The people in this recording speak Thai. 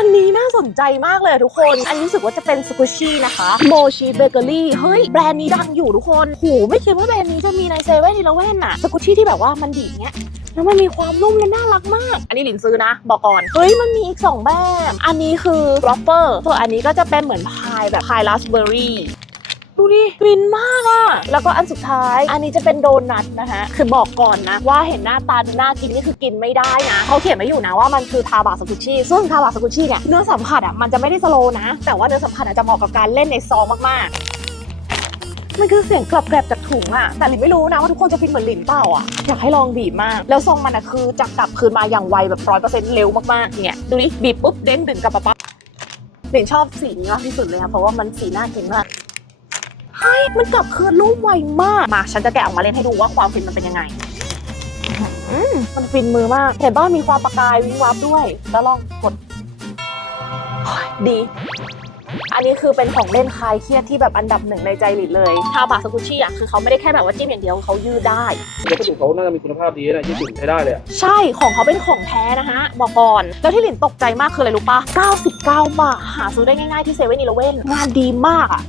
อันนี้น่าสนใจมากเลยทุกคน อันนี้รู้สึกว่าจะเป็นสกุชี่นะคะโมชิเบเกอรี่เฮ้ยแบรนด์นี้ดังอยู่ทุกคนโหไม่คิดว่าแบรนด์นี้จะมีในเซเว่นอีเลเว่นอะสกุชี่ที่แบบว่ามันดีเงี้ยแล้วมันมีความนุ่มและน่ารักมาก อันนี้หลินซื้อนะ บอกก่อน เฮ้ย มันมีอีก 2 แบบ อันนี้คือรอปเปอร์ส่วนอันนี้ก็จะเป็นเหมือนพายแบบพายราสเบอร์รี่ ดูดิกลิ่นมากอะแล้วก็อันสุดท้าย อันนี้จะเป็นโดนัทนะคะคือบอกก่อนนะ ว่าเห็นหน้าตาดูน่ากินนี่คือกินไม่ได้นะเขาเขียนไว้อยู่นะว่ามันคือทาบะสกุชิซึ่งทาบะสกุชิเนี่ยเนื้อสัมผัสอะมันจะไม่ได้สโลนะ แต่ว่าเนื้อสัมผัสอะจะเหมาะกับการเล่นในซองมากๆมันคือเสียงกรอบแกรบจากถุงอะแต่หลินไม่รู้นะว่าทุกคนจะคิดเหมือนหลินเปล่าอะอยากให้ลองบีบมาก แล้วซองมันอะคือจะกลับคืนมาอย่างไวแบบร้อยเปอร์เซ็นต์เร็วมากๆเนี่ยดูดิบีบปุ๊บเด้งดึงกลับมาปั๊บหลินชอบสีนี้มากที่สุดเลยค่ะเพราะว่ามันสีน่ากินมาก เฮ้ยมันกลับคืนรูปไวมาก มา ฉันจะแกะออกมาเล่นให้ดูว่าความฟินมันเป็นยังไงอืมมันฟินมือมาก เห็นบ้ามีความประกายวิงวับด้วย แล้วลองกดเฮ้ยดี อันนี้คือเป็นของเล่นคลายเครียดที่แบบอันดับหนึ่งในใจหลินเลยทาบะสกุชิอะคือเขาไม่ได้แค่แบบว่าจิ้มอย่างเดียวเขายืดได้วัสดุเขาน่าจะมีคุณภาพดีนะญี่ปุ่นใช้ได้เลยอะใช่ของเขาเป็นของแท้นะฮะ บอกก่อน แล้วที่หลินตกใจมากคืออะไรรู้ปะ99 บาท หาซื้อได้ง่ายๆที่เซเว่นอีเลเว่นงานดีมากอะ